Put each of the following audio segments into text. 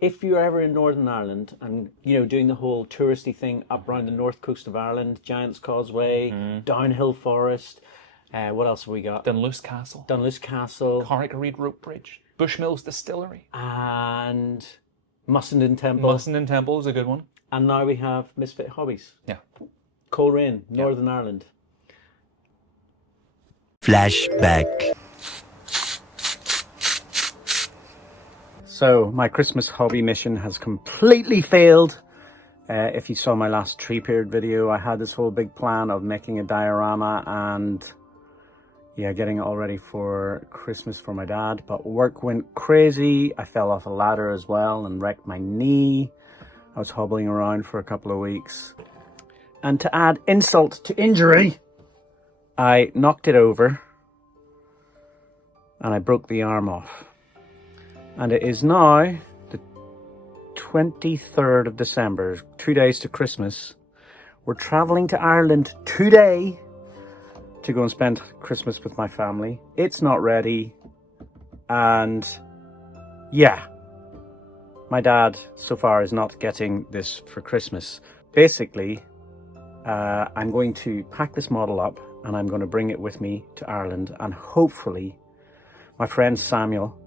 if you're ever in Northern Ireland and, doing the whole touristy thing up around the north coast of Ireland, Giant's Causeway, Downhill Forest, what else have we got? Dunluce Castle. Dunluce Castle. Carrick-a-Reid Rope Bridge. Bushmills Distillery. And Mussenden Temple. Mussenden Temple is a good one. And now we have Misfit Hobbies. Yeah. Coleraine, Northern Ireland. Flashback. So my Christmas hobby mission has completely failed. If you saw my last Treebeard video, I had this whole big plan of making a diorama and getting it all ready for Christmas for my dad. But work went crazy. I fell off a ladder as well and wrecked my knee. I was hobbling around for a couple of weeks. And to add insult to injury, I knocked it over and I broke the arm off. And it is now the 23rd of December, 2 days to Christmas. We're traveling to Ireland today to go and spend Christmas with my family. It's not ready. And my dad so far is not getting this for Christmas. Basically, I'm going to pack this model up and I'm going to bring it with me to Ireland. And hopefully my friend Samuel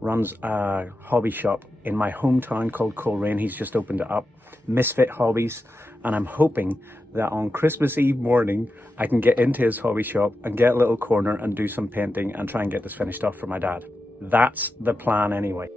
runs a hobby shop in my hometown called Coleraine. He's just opened it up, Misfit Hobbies, and I'm hoping that on Christmas Eve morning I can get into his hobby shop and get a little corner and do some painting and try and get this finished off for my dad. That's the plan anyway.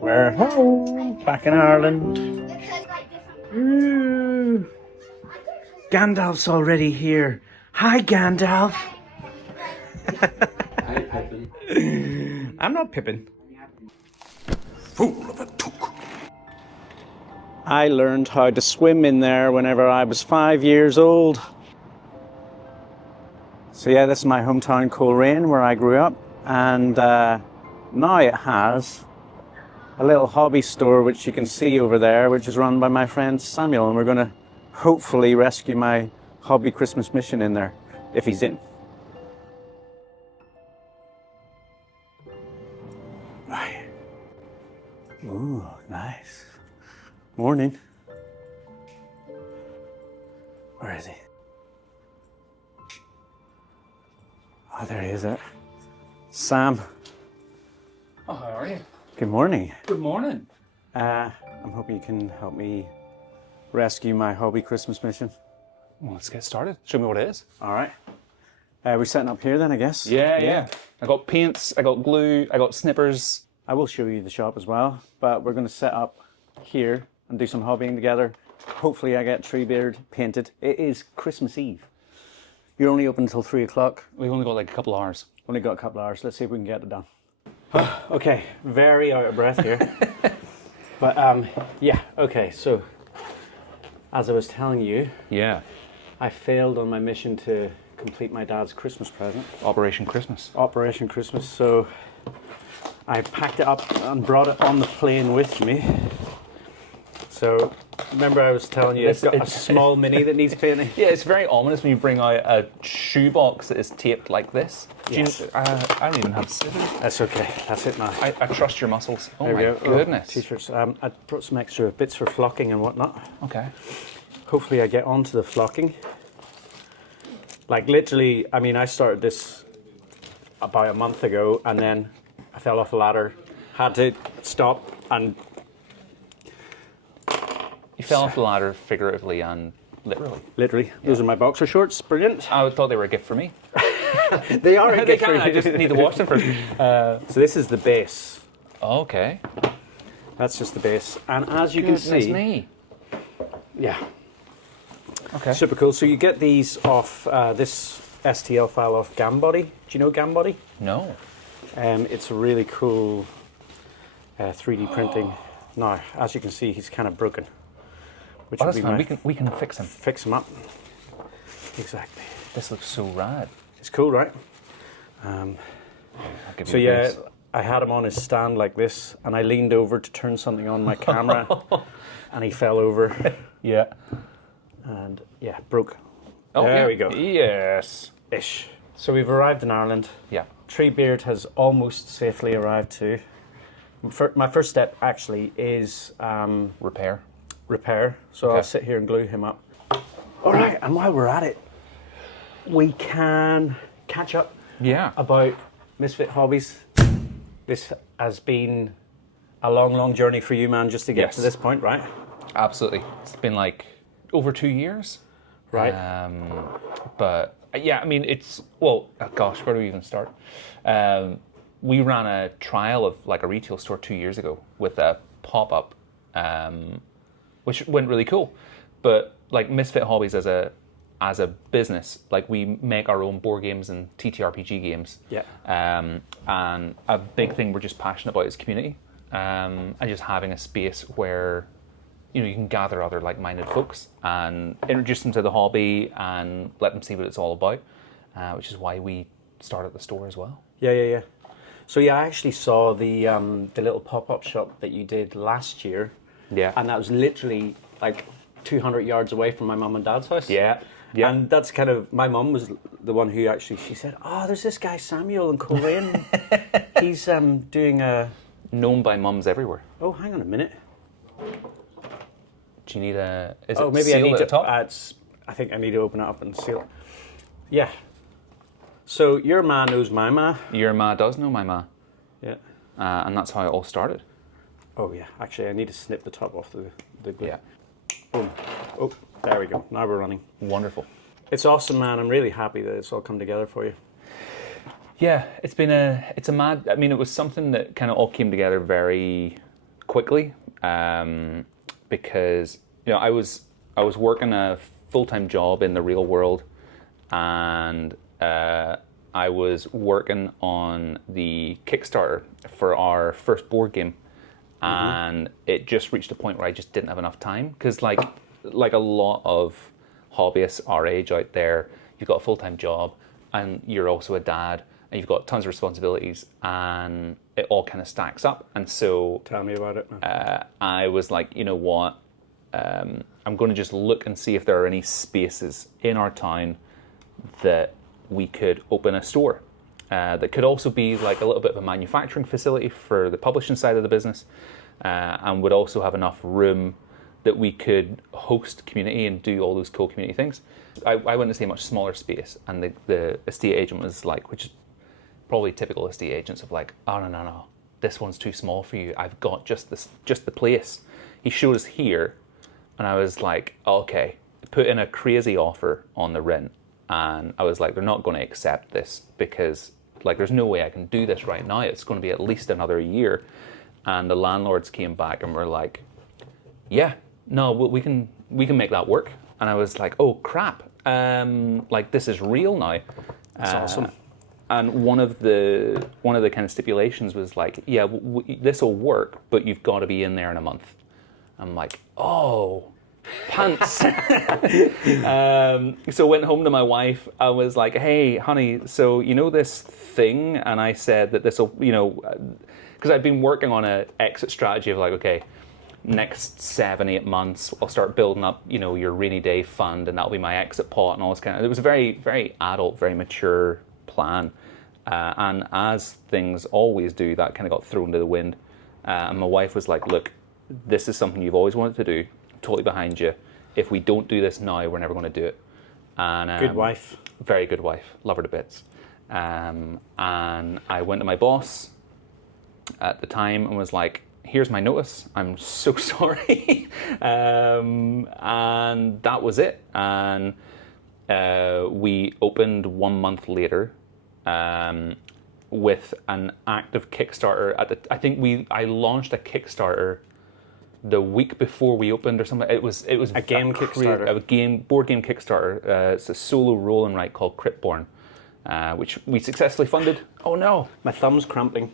We're home, back in Ireland. Ooh. Gandalf's already here. Hi, Gandalf. Hi, Pippin. I'm not Pippin. Fool of a took. I learned how to swim in there whenever I was 5 years old. So yeah, this is my hometown Coleraine where I grew up, and now it has a little hobby store which you can see over there, which is run by my friend Samuel, and we're going to hopefully rescue my hobby Christmas mission in there, if he's in. Right. Ooh, nice. Morning. Where is he? Oh, there he is. Sam. Oh, how are you? Good morning. Good morning. I'm hoping you can help me rescue my hobby Christmas mission. Well, let's get started. Show me what it is. All right. We're setting up here then, I guess? Yeah. I got paints, I got glue, I got snippers. I will show you the shop as well, but we're going to set up here and do some hobbying together. Hopefully I get Treebeard painted. It is Christmas Eve. You're only open until 3 o'clock. We've only got like a couple hours. Only got a couple of hours. Let's see if we can get it done. Okay, very out of breath here. But okay, so as I was telling you, I failed on my mission to complete my dad's Christmas present. Operation Christmas. Operation Christmas, so I packed it up and brought it on the plane with me. So, remember I was telling you, it's got a small mini that needs painting? Yeah, it's very ominous when you bring out a shoebox that is taped like this. Yes. I don't even have scissors. That's okay, that's it now. I trust your muscles. Oh There my we go. goodness. T-shirts. I brought some extra bits for flocking and whatnot. Okay. Hopefully I get onto the flocking. Like literally, I mean, I started this about a month ago and then I fell off a ladder, had to stop and... You fell off the ladder figuratively and literally. Literally. Those are my boxer shorts. Brilliant. I thought they were a gift for me. They are a They gift for can. I you. just need to wash them first. So this is the base. Okay. That's just the base. And as you Goodness can see... me. Yeah. Okay. Super cool. So you get these off this STL file off Gambody. Do you know Gambody? No. It's a really cool 3D printing. Now, as you can see, he's kind of broken. Which Oh, would that's be fine. We can fix him. fix him up. Exactly. This looks so rad. It's cool, right? I'll give So you yeah, this. I had him on his stand like this, and I leaned over to turn something on my camera, and he fell over, Yeah. and yeah, broke. Oh, There yeah. we go. Yes. Ish. So we've arrived in Ireland. Yeah. Treebeard has almost safely arrived too. My first step actually is Repair. repair. So Okay. I'll sit here and glue him up. All right, and while we're at it, we can catch up Yeah. about Misfit Hobbies. This has been a long, long journey for you, man, just to get Yes. to this point, right? Absolutely. It's been like over 2 years. Right. But yeah, I mean, it's, well, oh gosh, where do we even start? We ran a trial of like a retail store 2 years ago with a pop-up, which went really cool. But like Misfit Hobbies as a business, like we make our own board games and TTRPG games. Yeah. And a big thing we're just passionate about is community, and just having a space where you can gather other like-minded folks and introduce them to the hobby and let them see what it's all about, which is why we started the store as well. Yeah. So yeah, I actually saw the little pop-up shop that you did last year. Yeah. And that was literally like 200 yards away from my mum and dad's house. Yeah. And that's kind of, my mum was the one who actually, she said, oh, there's this guy Samuel in Coleraine. He's doing a... Known by mums everywhere. Oh, hang on a minute. Do you need a? Is Oh, it maybe I sealed need at to... the top? I think I need to open it up and seal it. Yeah. So your ma knows my ma. Your ma does know my ma, Yeah. and that's how it all started. Oh yeah, actually I need to snip the top off the glue. Yeah. Boom. Oh, there we go. Now we're running. Wonderful. It's awesome, man. I'm really happy that it's all come together for you. Yeah, it's a mad. I mean, it was something that kind of all came together very quickly, because I was working a full-time job in the real world, and I was working on the Kickstarter for our first board game, and it just reached a point where I just didn't have enough time, because like a lot of hobbyists our age out there, you've got a full-time job and you're also a dad and you've got tons of responsibilities, and it all kind of stacks up. And so Tell me about it, man. I was like, you know what, I'm going to just look and see if there are any spaces in our town that we could open a store, that could also be like a little bit of a manufacturing facility for the publishing side of the business, and would also have enough room that we could host community and do all those cool community things. I went to see a much smaller space, and the estate agent was like, which is probably typical estate agents of like, oh no, this one's too small for you. I've got just the place. He showed us here, and I was like, okay, put in a crazy offer on the rent, and I was like, they're not going to accept this, because like there's no way I can do this right now. It's going to be at least another year. And the landlords came back and were like, yeah, no, we can make that work. And I was like, oh crap, like this is real now. That's awesome. And one of the kind of stipulations was like, yeah, this will work, but you've got to be in there in a month. I'm like, oh, pants. So went home to my wife. I was like, hey, honey, so you know this thing? And I said that this will, because I'd been working on an exit strategy of like, okay, next 7-8 months, I'll start building up, your rainy day fund, and that'll be my exit pot and all this kind of. It was a very, very adult, very mature plan, and as things always do, that kind of got thrown to the wind. And my wife was like, "Look, this is something you've always wanted to do. I'm totally behind you. If we don't do this now, we're never going to do it." And Good wife. very good wife, love her to bits. And I went to my boss at the time and was like, here's my notice, I'm so sorry. And that was it. And we opened 1 month later, with an active Kickstarter. I launched a Kickstarter the week before we opened or something. It was A game Kickstarter. Board game Kickstarter. It's a solo roll and write called Cryptborn, which we successfully funded. Oh no, My thumb's cramping.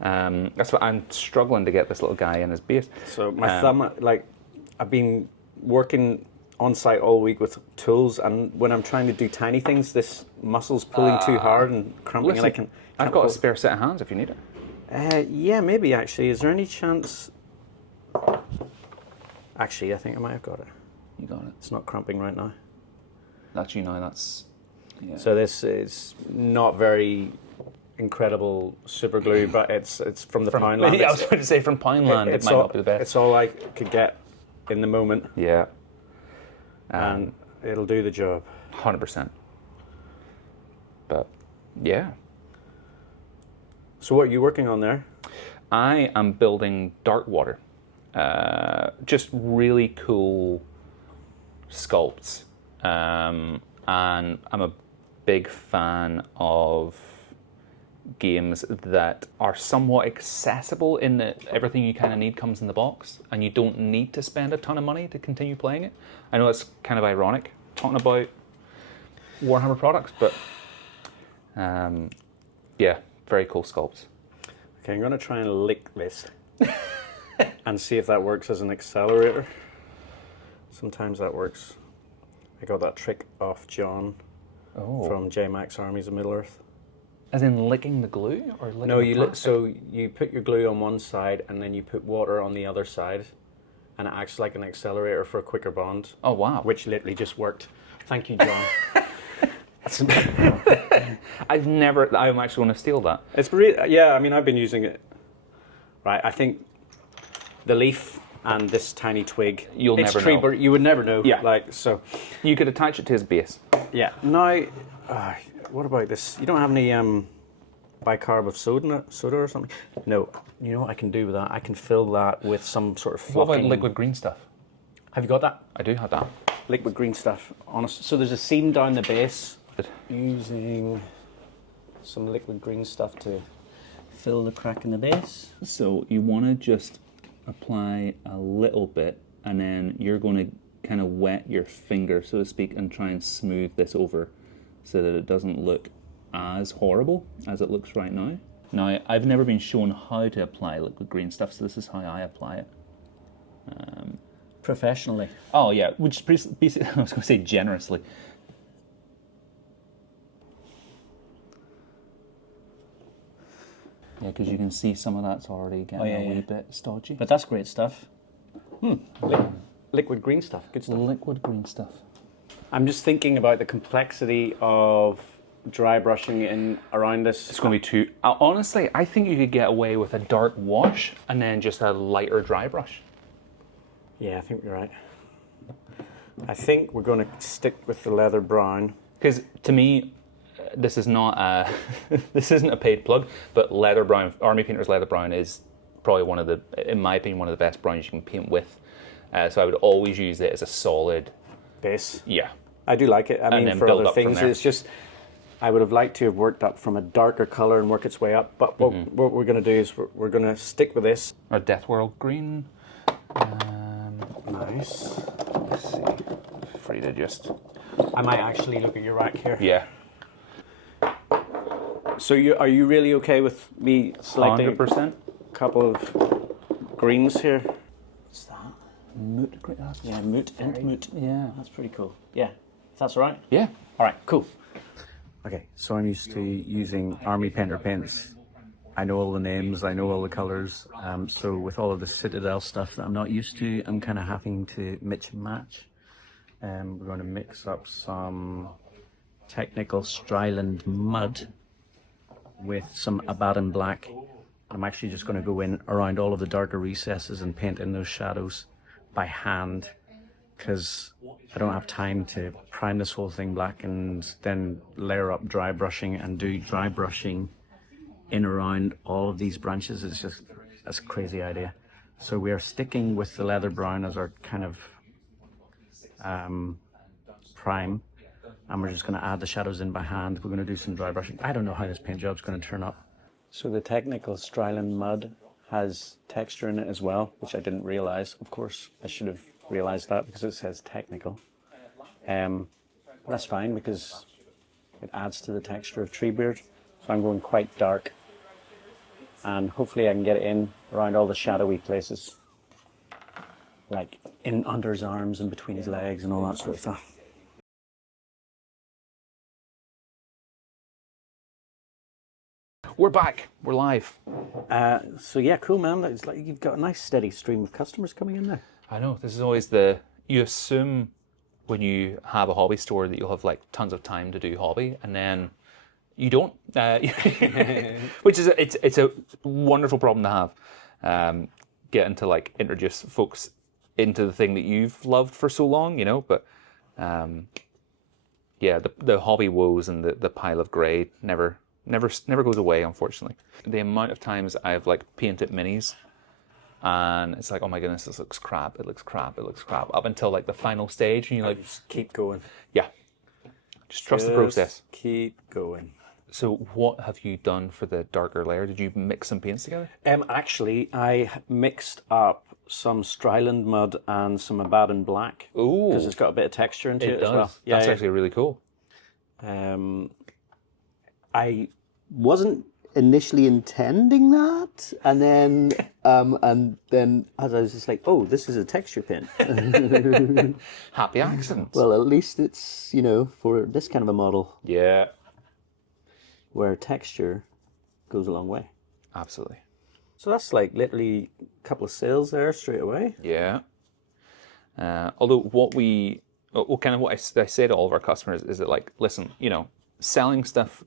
that's what I'm struggling to get this little guy in his base. So my thumb, like, I've been working on site all week with tools, and when I'm trying to do tiny things, this muscle's pulling too hard and cramping, Listen, and I've got a spare set of hands if you need it. Yeah, maybe actually. Is there any chance? Actually, I think I might have got it. You got it. It's not cramping right now. That's That's yeah. So this is not very incredible super glue, but it's from the Poundland. Yeah, I was going to say from Poundland. It might not be the best. It's all I could get in the moment, Yeah. and it'll do the job. 100%. But yeah, So what are you working on there? I am building Darkwater. Just really cool sculpts. And I'm a big fan of games that are somewhat accessible in that everything you kind of need comes in the box and you don't need to spend a ton of money to continue playing it. I know it's kind of ironic talking about Warhammer products, but yeah, very cool sculpts. Okay, I'm going to try and lick this and see if that works as an accelerator. Sometimes that works. I got that trick off John from J Max Armies of Middle-earth. As in licking the glue, or licking No, the you plastic? so you put your glue on one side and then you put water on the other side, and it acts like an accelerator for a quicker bond. Oh wow! Which literally just worked. Thank you, John. I'm actually going to steal that. It's really, yeah. I mean, I've been using it. Right, I think the leaf and this tiny twig. You'll it's never know. Treebeard, you would never know. Yeah. Like so. You could attach it to his base. Yeah. Now, what about this? You don't have any bicarb of soda or something? No. You know what I can do with that? I can fill that with some sort of What flocking. about liquid green stuff? Have you got that? I do have that. Liquid green stuff. Honest. So there's a seam down the base. Using some liquid green stuff to fill the crack in the base. So you want to just apply a little bit, and then you're going to kind of wet your finger, so to speak, and try and smooth this over so that it doesn't look as horrible as it looks right now. Now, I've never been shown how to apply liquid green stuff, so this is how I apply it. Professionally. Oh yeah, which basically, I was going to say generously. Yeah, because you can see some of that's already getting a wee bit stodgy. But that's great stuff. Liquid green stuff. Good stuff. Liquid green stuff. I'm just thinking about the complexity of dry brushing in around this. It's going to be too... honestly, I think you could get away with a dark wash and then just a lighter dry brush. Yeah, I think you're right. I think we're going to stick with the leather brown. Because to me, this is not a... this isn't a paid plug, but leather brown, Army Painter's leather brown is probably one of the, in my opinion, one of the best browns you can paint with. So I would always use it as a solid... base. Yeah. I do like it. I mean, then for build other up from things, there. it's just... I would have liked to have worked up from a darker colour and work its way up. But what we're going to do is we're going to stick with this. Or Death World green. Nice. Let's see. Free to just... I might actually look at your rack here. Yeah. So are you really okay with me selecting 100%. a couple of greens here? What's that? Moot green. Yeah, moot, moot. Yeah. That's pretty cool. Yeah, if that's all right. Yeah. All right, cool. Okay, so I'm used to using Army Painter paints. I know all the names, I know all the colours. So with all of the Citadel stuff that I'm not used to, I'm kind of having to mix and match. We're going to mix up some technical Stryland mud with some Abaddon black. I'm actually just going to go in around all of the darker recesses and paint in those shadows by hand, because I don't have time to prime this whole thing black and then layer up dry brushing and do dry brushing in around all of these branches. That's a crazy idea. So we are sticking with the leather brown as our kind of prime, and we're just going to add the shadows in by hand. We're going to do some dry brushing. I don't know how this paint job's going to turn up. So the technical Stryland mud has texture in it as well, which I didn't realize. Of course, I should have realized that because it says technical. But that's fine because it adds to the texture of Treebeard. So I'm going quite dark. And hopefully I can get it in around all the shadowy places. Like in under his arms and between his legs and all that sort of stuff. We're back. We're live. So yeah, cool, man. It's like you've got a nice steady stream of customers coming in there. I know, this is always you assume when you have a hobby store that you'll have like tons of time to do hobby, and then you don't, which is, it's a wonderful problem to have, getting to like introduce folks into the thing that you've loved for so long, you know, but yeah, the hobby woes and the pile of grey never goes away, unfortunately. The amount of times I've like painted minis and it's like, oh my goodness, this looks crap, it looks crap, it looks crap, up until like the final stage, and you like, just keep going. Yeah, just trust the process. Keep going. So what have you done for the darker layer? Did you mix some paints together? Actually, I mixed up some Stryland mud and some Abaddon black. Ooh, because it's got a bit of texture into it does. as well. Yeah, that's actually really cool. I wasn't initially intending that, and then as I was just like, oh, this is a texture paint. Happy accident. Well, at least it's, you know, for this kind of a model. Yeah, Where texture goes a long way. absolutely. So that's like literally a couple of sales there straight away. Yeah. Although what I say to all of our customers is that, like, listen, you know, selling stuff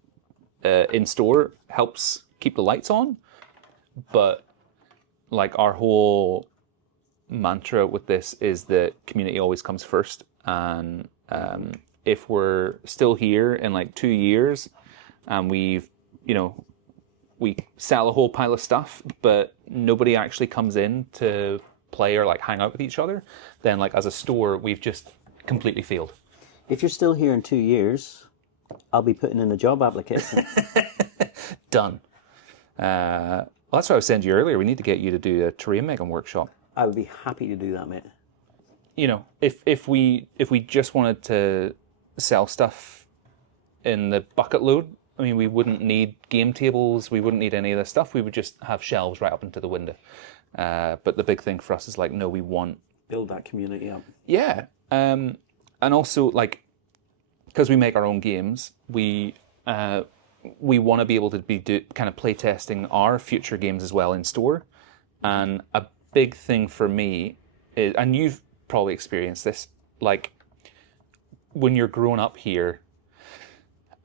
in store helps keep the lights on, but like our whole mantra with this is that community always comes first. And if we're still here in like 2 years and we sell a whole pile of stuff, but nobody actually comes in to play or like hang out with each other, then like as a store, we've just completely failed. If you're still here in 2 years, I'll be putting in a job application. Done. Well, that's what I was saying to you earlier. We need to get you to do a terrain making workshop. I would be happy to do that, mate. You know, if we just wanted to sell stuff in the bucket load, I mean, we wouldn't need game tables. We wouldn't need any of this stuff. We would just have shelves right up into the window. But the big thing for us is like, no, we want... Build that community up. Yeah. And also, like, because we make our own games, we want to be able to be kind of play testing our future games as well in store. And a big thing for me is, and you've probably experienced this, like when you're growing up here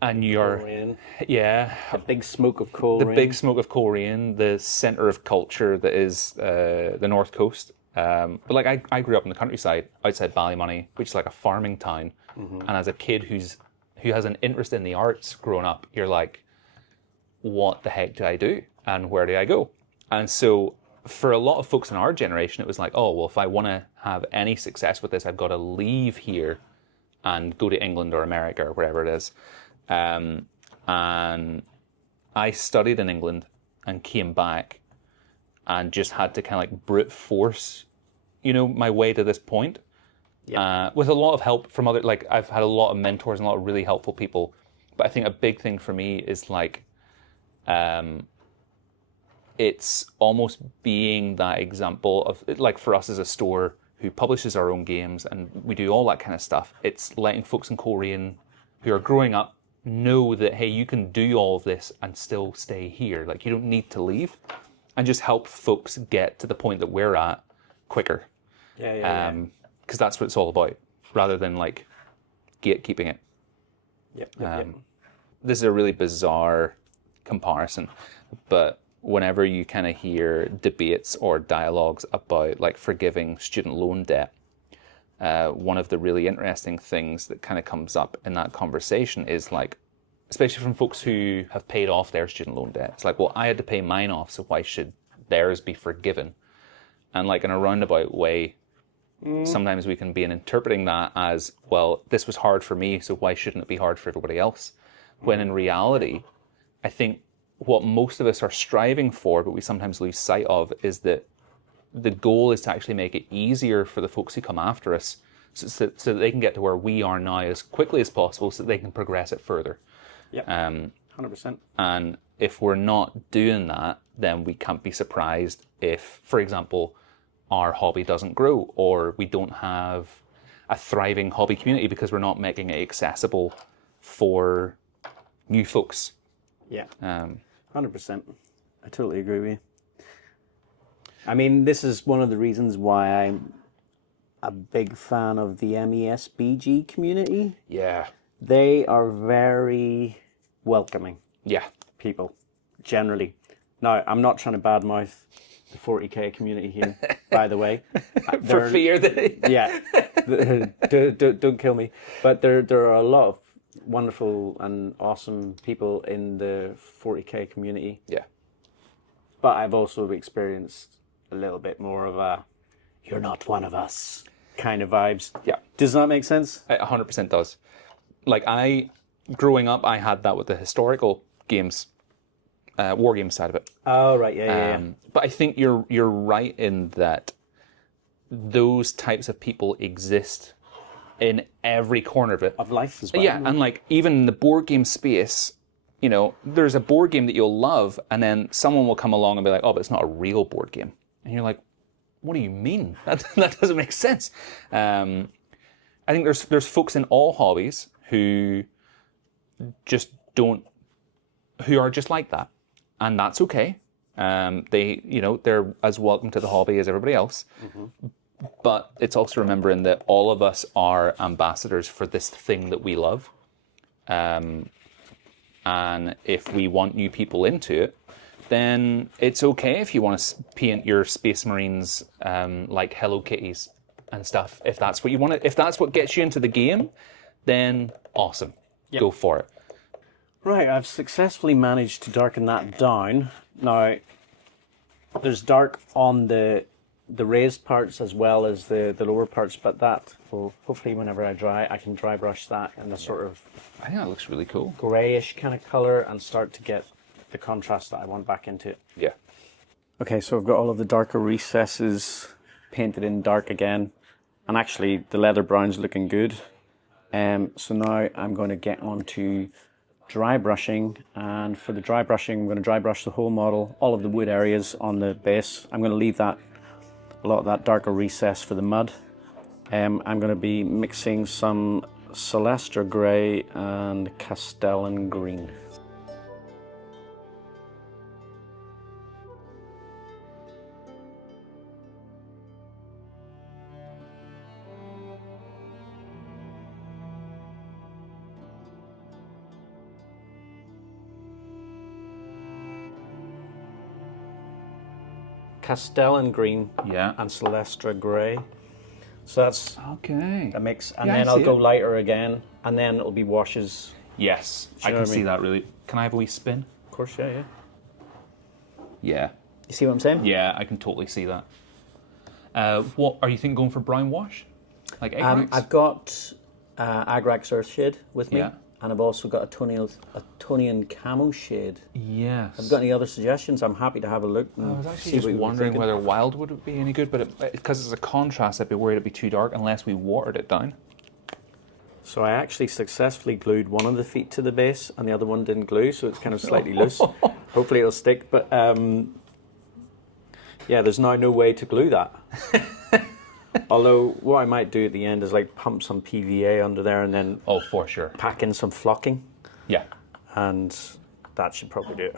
and you're, yeah, the big smoke of coal the rain. big smoke of Coleraine, the center of culture that is the North Coast. But like I grew up in the countryside outside Ballymoney, which is like a farming town. Mm-hmm. And as a kid who has an interest in the arts growing up, you're like, what the heck do I do? And where do I go? And so for a lot of folks in our generation, it was like, oh, well, if I want to have any success with this, I've got to leave here and go to England or America or wherever it is. And I studied in England and came back and just had to kind of like brute force, you know, my way to this point. Yep. With a lot of help from other, like I've had a lot of mentors and a lot of really helpful people. But I think a big thing for me is like, it's almost being that example of, like for us as a store who publishes our own games and we do all that kind of stuff. It's letting folks in Coleraine who are growing up know that, hey, you can do all of this and still stay here. Like you don't need to leave, and just help folks get to the point that we're at quicker. Yeah. Because that's what it's all about, rather than like gatekeeping it. Yep. This is a really bizarre comparison, but whenever you kind of hear debates or dialogues about like forgiving student loan debt, one of the really interesting things that kind of comes up in that conversation is like, especially from folks who have paid off their student loan debt, it's like, well, I had to pay mine off, so why should theirs be forgiven? And like in a roundabout way, sometimes we can be interpreting that as, well, this was hard for me, so why shouldn't it be hard for everybody else? When in reality, I think what most of us are striving for, but we sometimes lose sight of, is that the goal is to actually make it easier for the folks who come after us so that they can get to where we are now as quickly as possible so that they can progress it further. Yeah, 100%. And if we're not doing that, then we can't be surprised if, for example, our hobby doesn't grow or we don't have a thriving hobby community because we're not making it accessible for new folks. Yeah, 100%. I totally agree with you. I mean, this is one of the reasons why I'm a big fan of the MESBG community. Yeah. They are very welcoming. Yeah. People, generally. Now, I'm not trying to badmouth the 40k community here, by the way. For fear that... Yeah, don't kill me. But there are a lot of wonderful and awesome people in the 40k community. Yeah. But I've also experienced a little bit more of a, you're not one of us kind of vibes. Yeah. Does that make sense? It 100% does. Like, growing up, I had that with the historical games, war game side of it. Oh, right, yeah. But I think you're right in that those types of people exist in every corner of it. Of life as well. Yeah, and like, even in the board game space, you know, there's a board game that you'll love, and then someone will come along and be like, oh, but it's not a real board game. And you're like, what do you mean? That doesn't make sense. I think there's folks in all hobbies who are just like that. And that's okay. They're as welcome to the hobby as everybody else. Mm-hmm. But it's also remembering that all of us are ambassadors for this thing that we love. And if we want new people into it, then it's okay if you want to paint your Space Marines like Hello Kitties and stuff. If that's what you want, if that's what gets you into the game, then awesome. Yep. Go for it. Right, I've successfully managed to darken that down. Now, there's dark on the raised parts as well as the lower parts, but that will hopefully, whenever I can dry brush that in a sort of, I think that looks really cool, greyish kind of colour and start to get the contrast that I want back into it. Yeah. Okay, so I've got all of the darker recesses painted in dark again, and actually the leather brown's looking good. So now I'm going to get on to dry brushing, and for the dry brushing I'm going to dry brush the whole model, all of the wood areas on the base. I'm going to leave that, a lot of that darker recess for the mud. I'm going to be mixing some Celestra Grey and Castellan Green. Castellan Green, yeah, and Celestra Grey. So that's okay. A mix, and then I'll go lighter again, and then it'll be washes. Yes, I can see that really. Can I have a wee spin? Of course, yeah. Yeah. You see what I'm saying? Yeah, I can totally see that. What are you thinking? Going for brown wash, like Agrax? I've got Agrax Earthshade with me, yeah, and I've also got a Tonian Camo Shade. Yes. Have you got any other suggestions? I'm happy to have a look. I was actually just wondering whether Wildwood would be any good, but because it's a contrast, I'd be worried it'd be too dark unless we watered it down. So I actually successfully glued one of the feet to the base, and the other one didn't glue, so it's kind of slightly loose. Hopefully it'll stick, but yeah, there's now no way to glue that. Although what I might do at the end is like pump some PVA under there and then for sure pack in some flocking. Yeah. And that should probably do it.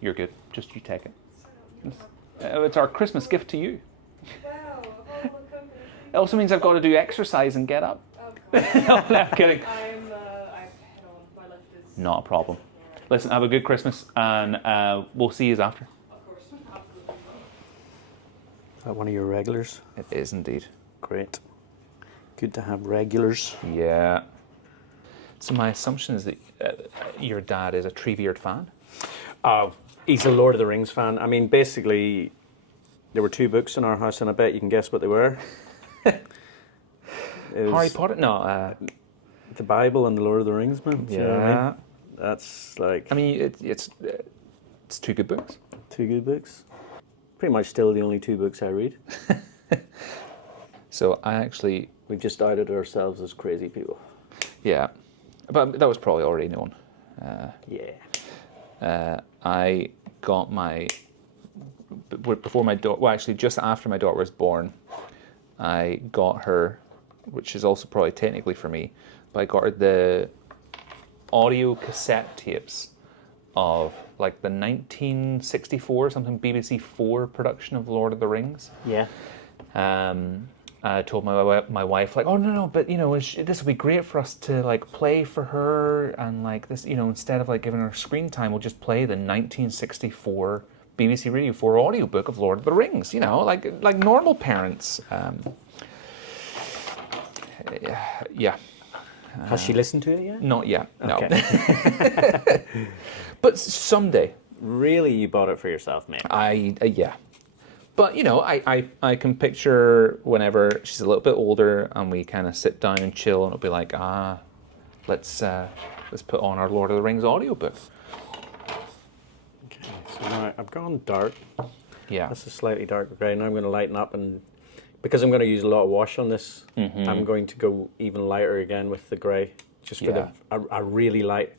You're good. Just you take it. It's our Christmas gift to you. Wow. It also means I've got to do exercise and get up. No, I'm kidding. I've head on. My lift is... Not a problem. Listen, have a good Christmas, and we'll see you after. Of course, absolutely. Is that one of your regulars? It is indeed. Great. Good to have regulars. Yeah. So my assumption is that your dad is a Treebeard fan? He's a Lord of the Rings fan. I mean, basically, there were 2 books in our house, and I bet you can guess what they were. Harry Potter? No. The Bible and the Lord of the Rings, man. Yeah. You know what I mean? That's like I mean, it's two good books. 2 good books. Pretty much still the only 2 books I read. So I actually, We've just outed ourselves as crazy people. yeah, but that was probably already known. Yeah. I got my, before my daughter, well actually just after my daughter was born, I got her, which is also probably technically for me, but I got her the audio cassette tapes of like the 1964 something BBC 4 production of Lord of the Rings. Yeah. I told my wife, like, oh no, but you know, this would be great for us to like play for her, and like this, you know, instead of like giving her screen time, we'll just play the 1964 BBC Radio 4 audiobook of Lord of the Rings. You know, like normal parents. Yeah. Has she listened to it yet? Not yet. No. Okay. But someday. Really, you bought it for yourself, mate? Yeah. But, you know, I can picture whenever she's a little bit older and we kind of sit down and chill, and it'll be like, let's put on our Lord of the Rings audiobook. Okay, so now I've gone dark. Yeah. That's a slightly darker grey. Now I'm going to lighten up, and because I'm going to use a lot of wash on this, I'm going to go even lighter again with the grey, just for a really light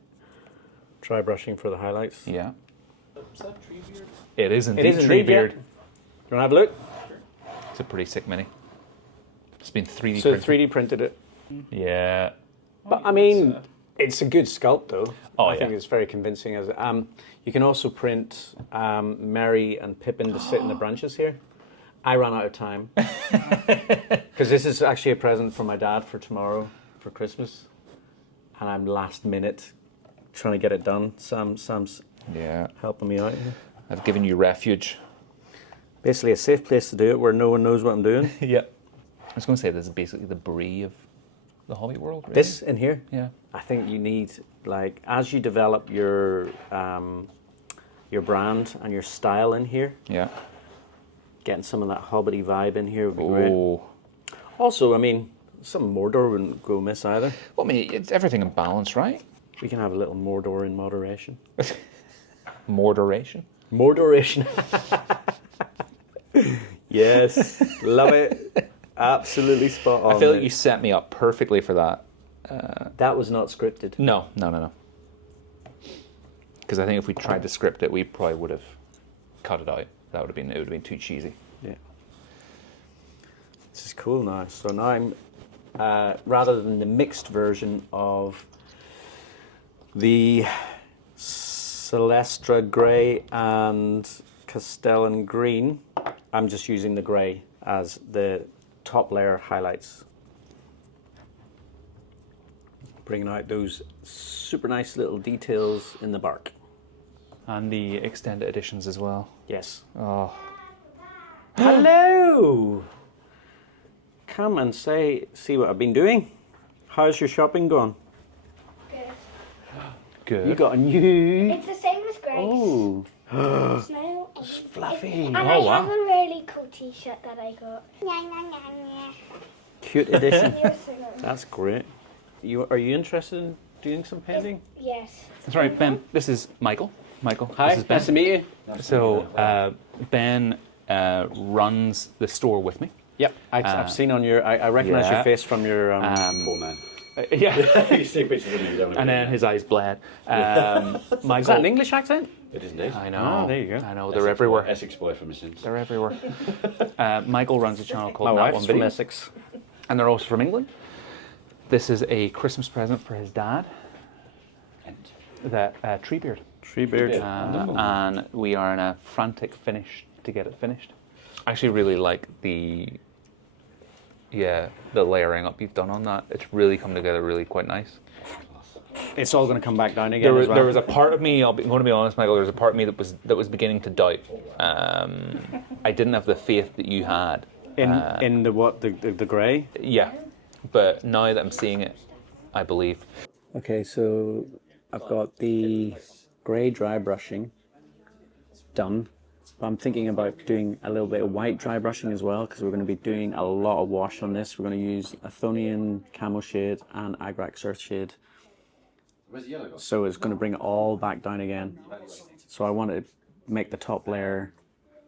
dry brushing for the highlights. Yeah. Is that Treebeard? It is indeed It is indeed, Treebeard. yeah. You want to have a look? It's a pretty sick mini. It's been 3D So printed. 3D printed it. Yeah. But I mean, it's a good sculpt though. Oh, I think yeah. it's very convincing. As you can also print Merry and Pippin to sit in the branches here. I ran out of time because this is actually a present for my dad for tomorrow for Christmas, and I'm last minute trying to get it done. Sam's helping me out here. I've given you refuge. Basically, a safe place to do it where no one knows what I'm doing. Yeah. I was going to say this is basically the Brie of the hobby world. Really. This in here, Yeah. I think you need, like, as you develop your brand and your style in here, Yeah. getting some of that hobbity vibe in here would be great. Oh. Also, I mean, some Mordor wouldn't go amiss either. Well, I mean, it's everything in balance, right? We can have a little Mordor in moderation. Mordoration. Mordoration. Yes, love it. Absolutely spot on. I feel like mate. you set me up perfectly for that. That was not scripted. No. Because I think if we tried to script it, we probably would have cut it out. It would have been too cheesy. Yeah. This is cool now. So now I'm, rather than the mixed version of the Celestra Grey and Castellan Green, I'm just using the grey as the top layer highlights. Bringing out those super nice little details in the bark. And the extended editions as well. Yes. Oh. Hello! Come and see what I've been doing. How's your shopping gone? Good. Good. You got a new... It's the same as Grace. Oh, It's now it's fluffy. And Oh, I wow. have a really cool T-shirt that I got. cute edition. You're singing. That's great. Are you interested in doing some painting? Yes. That's right, Ben. This is Michael. Hi, This is Ben. nice to meet you. So Ben runs the store with me. Yep, I've seen on your... I recognise yeah. your face from your... Poor man. Yeah. You see pictures of him, you don't And then his eyes bled. Is Michael. that an English accent? It is indeed. I know. Oh, there you go. I know. They're everywhere. Essex boy from his sins. They're everywhere. Michael runs a channel called My That wife's One from Videos, Essex. and they're also from England. This is a Christmas present for his dad, that Treebeard. Treebeard. And we are in a frantic finish to get it finished. I actually really like the layering up you've done on that. It's really come together really quite nice. It's all going to come back down again as well. There was a part of me, I'm going to be honest, Michael, there was a part of me that was beginning to doubt. I didn't have the faith that you had. In the what? The grey? Yeah, but now that I'm seeing it, I believe. Okay, so I've got the grey dry brushing done. But I'm thinking about doing a little bit of white dry brushing as well, because we're going to be doing a lot of wash on this. We're going to use Athonian Camo Shade and Agrax Earth Shade Where's the yellow gone? So it's going to bring it all back down again. So I want to make the top layer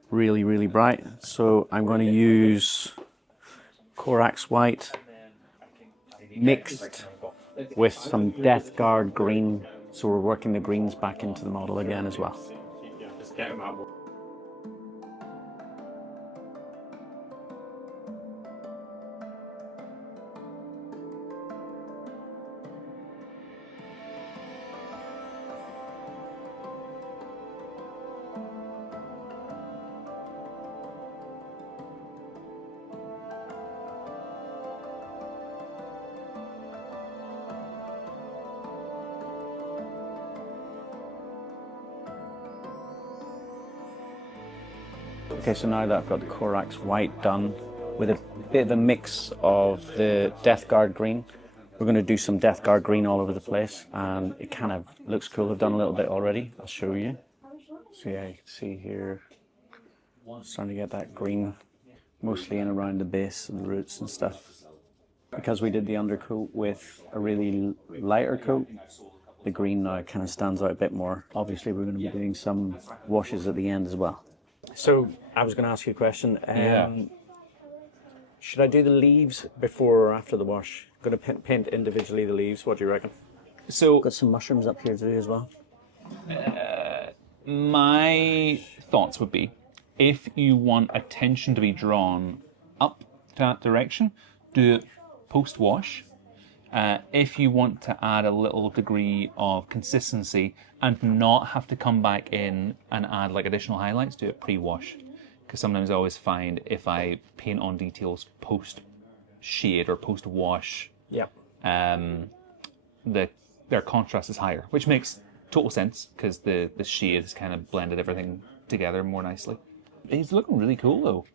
really, really bright. So I'm going to use Corax White mixed with some Death Guard green. So we're working the greens back into the model again as well. Okay, so now that I've got the Corax White done with a bit of a mix of the Death Guard green, we're going to do some Death Guard green all over the place, and it kind of looks cool. I've done a little bit already. I'll show you. So yeah, you can see here, starting to get that green mostly in around the base of the roots and stuff. Because we did the undercoat with a really lighter coat, the green now kind of stands out a bit more. Obviously, we're going to be doing some washes at the end as well. So I was going to ask you a question. Should I do the leaves before or after the wash? I'm going to paint individually the leaves. What do you reckon? So Got some mushrooms up here too as well. my thoughts would be, if you want attention to be drawn up to that direction, do it post-wash. If you want to add a little degree of consistency and not have to come back in and add like additional highlights, do it pre-wash. Because sometimes I always find if I paint on details post-shade or post-wash, Yep. their contrast is higher, which makes total sense because the shades kind of blended everything together more nicely. He's looking really cool though.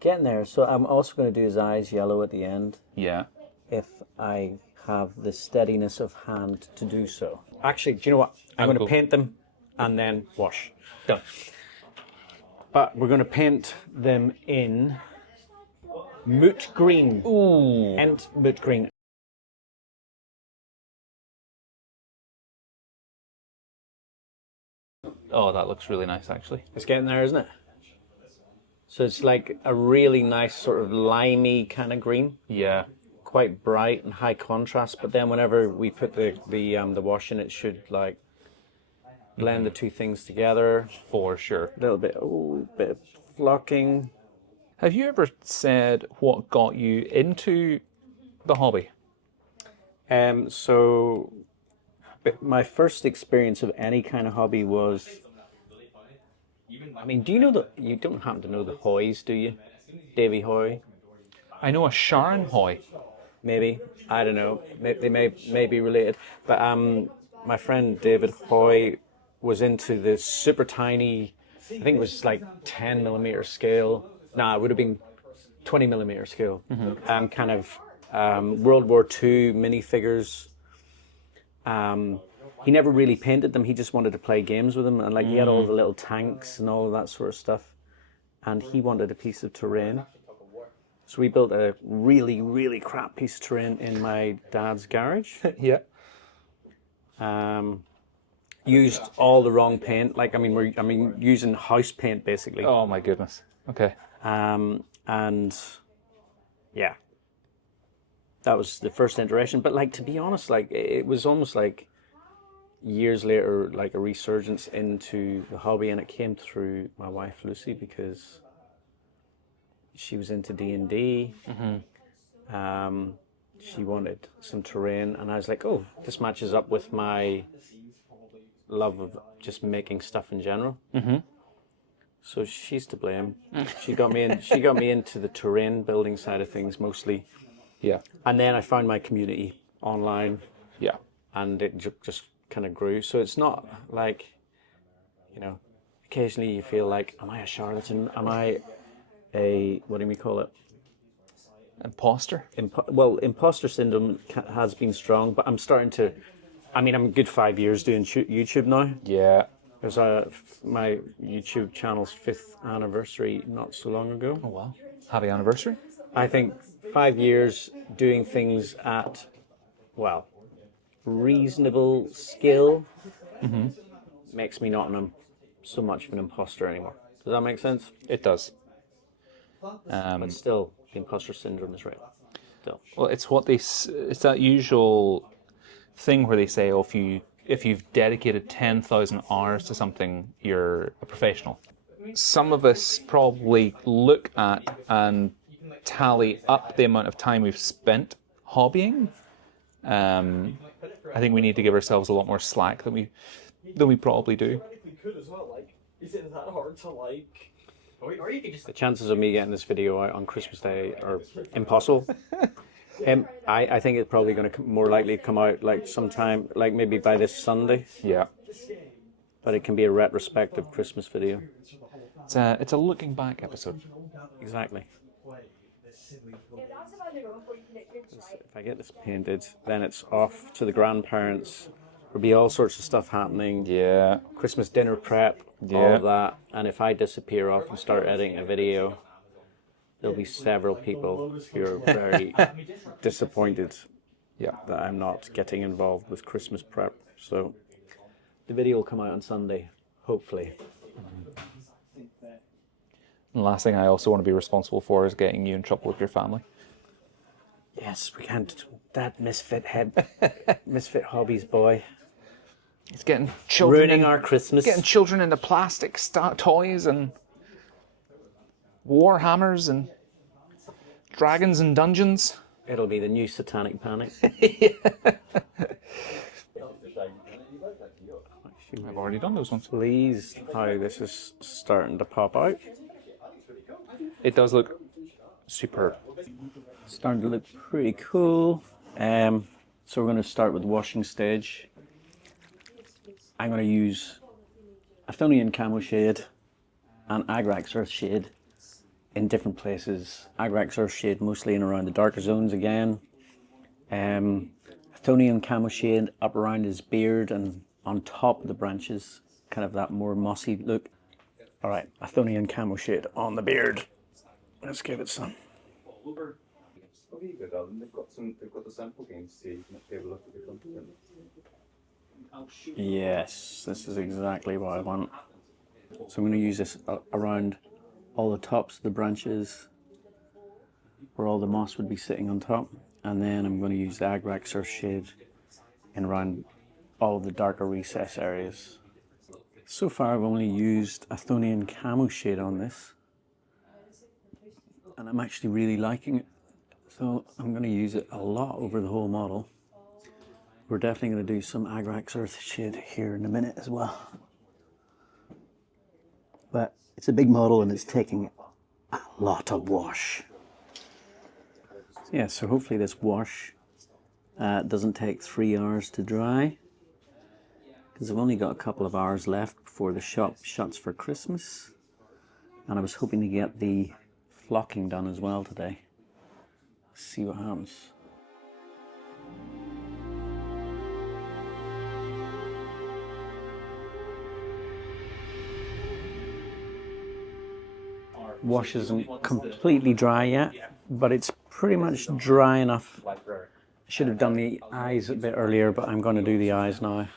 Getting there. So I'm also going to do his eyes yellow at the end, Yeah. if I have the steadiness of hand to do so. Actually, do you know what? I'm going to cool. paint them and then wash. Done. But we're going to paint them in moot green. Ooh. And moot green. Oh, that looks really nice actually. It's getting there, isn't it? So it's like a really nice sort of limey kind of green. Yeah. Quite bright and high contrast, but then whenever we put the wash in, it should like blend the two things together. For sure. A little bit of flocking. Have you ever said what got you into the hobby? So my first experience of any kind of hobby was, I mean, do you know you don't happen to know the Hoys, do you? Davy Hoy? I know a Sharon Hoy. Maybe, I don't know. They may be related. But my friend David Hoy was into the super tiny, I think it was like 10mm scale. Nah, it would have been 20mm scale. Kind of World War II minifigures. He never really painted them. He just wanted to play games with them, and like he had all the little tanks and all of that sort of stuff. And he wanted a piece of terrain. So we built a really, really crap piece of terrain in my dad's garage. Yeah. Used all the wrong paint. Like, I mean, using house paint basically. Oh my goodness. Okay. And yeah, that was the first iteration. But like, to be honest, like it was almost like years later, like a resurgence into the hobby, and it came through my wife Lucy because she was into D&D. She wanted some terrain, and I was like, oh, this matches up with my love of just making stuff in general. So she's to blame. She got me in. She got me into the terrain building side of things mostly. Yeah. And then I found my community online, Yeah. and it just kind of grew. So it's not like, you know, occasionally you feel like, am I a charlatan? Am I a, what do we call it? Imposter? Imposter syndrome has been strong, but I'm starting to, I mean, I'm a good 5 years doing YouTube now. Yeah. There's my YouTube channel's 5th anniversary not so long ago. Oh wow. Happy anniversary. I think 5 years doing things at, well, reasonable skill makes me not so much of an imposter anymore. Does that make sense? It does. But still, the imposter syndrome is real. Still. Well, it's that usual thing where they say, oh, if you've dedicated 10,000 hours to something, you're a professional. Some of us probably look at and tally up the amount of time we've spent hobbying. I think we need to give ourselves a lot more slack than we probably do. Is it that hard to like? Or you could just The chances of me getting this video out on Christmas Day are impossible. I think it's probably going to more likely come out like sometime, like maybe by this Sunday. Yeah. But it can be a retrospective Christmas video. It's a looking back episode. Exactly. If I get this painted, then it's off to the grandparents. There'll be all sorts of stuff happening. Yeah. Christmas dinner prep, all of that. And if I disappear off and start editing a video, there'll be several people who are very disappointed that I'm not getting involved with Christmas prep. So the video will come out on Sunday, hopefully. And the last thing I also want to be responsible for is getting you in trouble with your family. Yes, we can't. That Misfit Hobbies boy. It's getting children ruining our Christmas. Getting children into plastic toys and warhammers and dragons and dungeons. It'll be the new Satanic Panic. I've already done those ones. Pleased how this is starting to pop out. It does look superb. Starting to look pretty cool. So we're going to start with the washing stage. I'm going to use Athonian Camo Shade and Agrax Earth Shade in different places. Agrax Earth Shade mostly in around the darker zones again. Athonian Camo Shade up around his beard and on top of the branches, kind of that more mossy look. All right, Athonian Camo Shade on the beard. Let's give it some. They've got the sample games so you can have a look at the content. Yes, this is exactly what I want. So I'm going to use this around all the tops of the branches where all the moss would be sitting on top, and then I'm going to use the Agrax Earth Shade in around all of the darker recess areas. So far I've only used Athonian Camo Shade on this, and I'm actually really liking it. So I'm going to use it a lot over the whole model. We're definitely going to do some Agrax Earth Shade here in a minute as well. But it's a big model and it's taking a lot of wash. Yeah, so hopefully this wash doesn't take 3 hours to dry, because I've only got a couple of hours left before the shop shuts for Christmas. And I was hoping to get the flocking done as well today. See what happens. Wash isn't completely dry yet, but it's pretty much dry enough. I should have done the eyes a bit earlier, but I'm going to do the eyes now.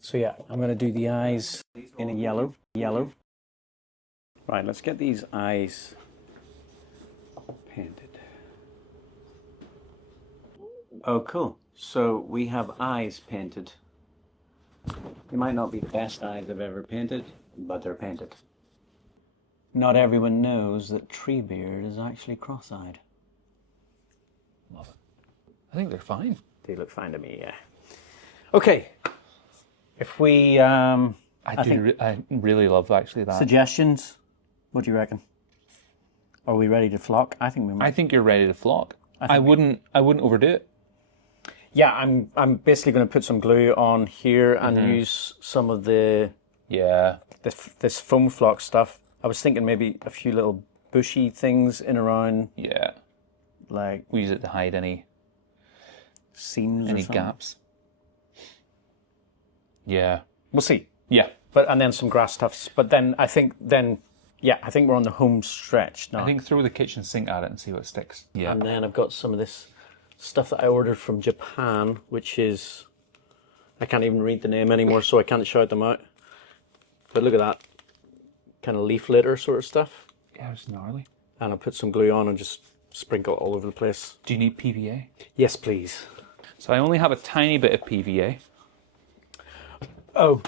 So yeah, I'm going to do the eyes in a yellow. Right, let's get these eyes painted. Oh, cool. So we have eyes painted. They might not be the best eyes I've ever painted, but they're painted. Not everyone knows that Treebeard is actually cross-eyed. Love it. I think they're fine. They look fine to me, yeah. Okay. If we... I really love actually that. Suggestions? What do you reckon? Are we ready to flock? I think we might. I think you're ready to flock. I wouldn't overdo it. Yeah, I'm basically going to put some glue on here and use some of the this foam flock stuff. I was thinking maybe a few little bushy things in around. Yeah. Like we use it to hide any seams, any gaps. Yeah. We'll see. Yeah. But and then some grass tufts. But then I think we're on the home stretch now. I think throw the kitchen sink at it and see what sticks. Yeah. And then I've got some of this stuff that I ordered from Japan, which is I can't even read the name anymore, so I can't shout them out. But look at that. Kind of leaf litter sort of stuff. Yeah, it's gnarly. And I'll put some glue on and just sprinkle it all over the place. Do you need PVA? Yes, please. So I only have a tiny bit of PVA. Oh,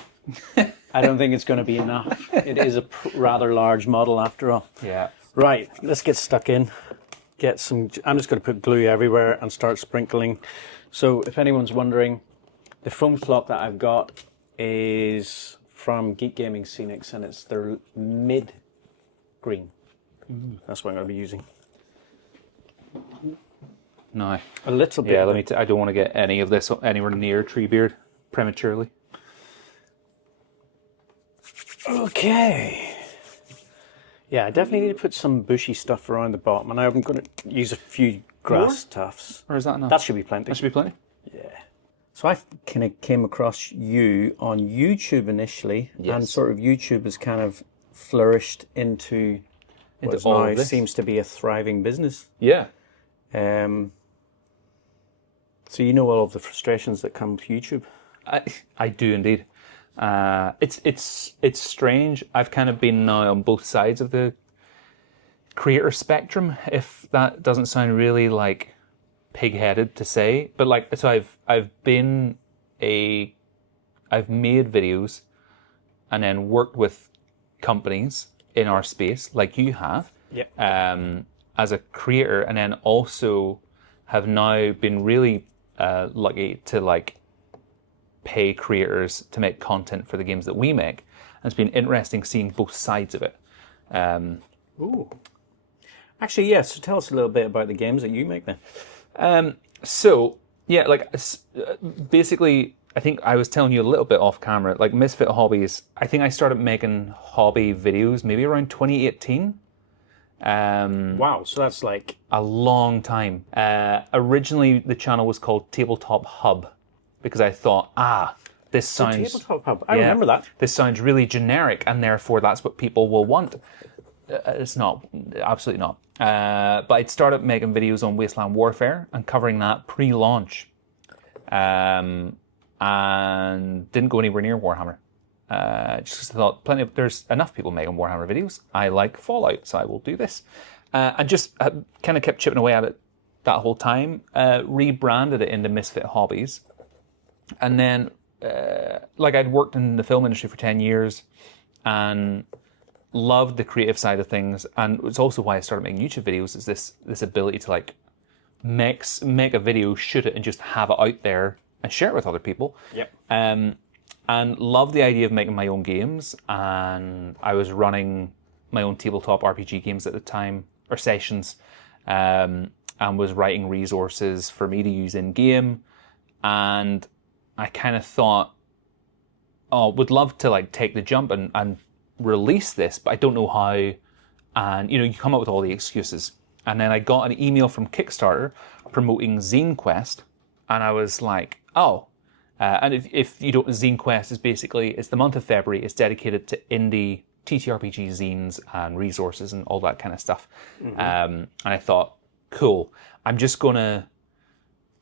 I don't think it's going to be enough. It is a rather large model after all. Yeah. Right, let's get stuck in. Get some. I'm just going to put glue everywhere and start sprinkling. So if anyone's wondering, the foam flock that I've got is from Geek Gaming Scenics, and it's their mid green. That's what I'm going to be using. No. A little bit. Yeah, I don't want to get any of this anywhere near Treebeard prematurely. Okay. Yeah, I definitely need to put some bushy stuff around the bottom, and I'm going to use a few grass tufts. Or is that enough? That should be plenty. That should be plenty. Yeah. So I kind of came across you on YouTube initially, and sort of YouTube has kind of flourished into what all now of this. seems to be a thriving business. Yeah. So you know all of the frustrations that come with YouTube. I do indeed. It's strange. I've kind of been now on both sides of the creator spectrum, if that doesn't sound really like pig-headed to say. But like, so I've made videos and then worked with companies in our space, like you have, as a creator, and then also have now been really lucky to like pay creators to make content for the games that we make. And it's been interesting seeing both sides of it. Ooh. Actually, yes. So tell us a little bit about the games that you make then. So, yeah, like basically, I think I was telling you a little bit off camera, like Misfit Hobbies, I think I started making hobby videos maybe around 2018. Wow, so that's like a long time. Originally, the channel was called Tabletop Hub because I thought, this sounds... Tabletop Hub. I remember that. This sounds really generic, and therefore that's what people will want. It's not. Absolutely not. But I'd started making videos on Wasteland Warfare and covering that pre-launch. And didn't go anywhere near Warhammer. Just because I thought there's enough people making Warhammer videos. I like Fallout, so I will do this. And just kind of kept chipping away at it that whole time. Rebranded it into Misfit Hobbies. And then, like I'd worked in the film industry for 10 years and loved the creative side of things. And it's also why I started making YouTube videos, is this ability to like make a video, shoot it, and just have it out there and share it with other people. Yep. And loved the idea of making my own games. And I was running my own tabletop RPG games at the time, or sessions, and was writing resources for me to use in game. And I kind of thought, would love to like take the jump and release this, but I don't know how. And you come up with all the excuses. And then I got an email from Kickstarter promoting Zine Quest, and I was like, and if you don't, Zine Quest is basically, it's the month of February. It's dedicated to indie TTRPG zines and resources and all that kind of stuff. Mm-hmm. And I thought, cool, I'm just going to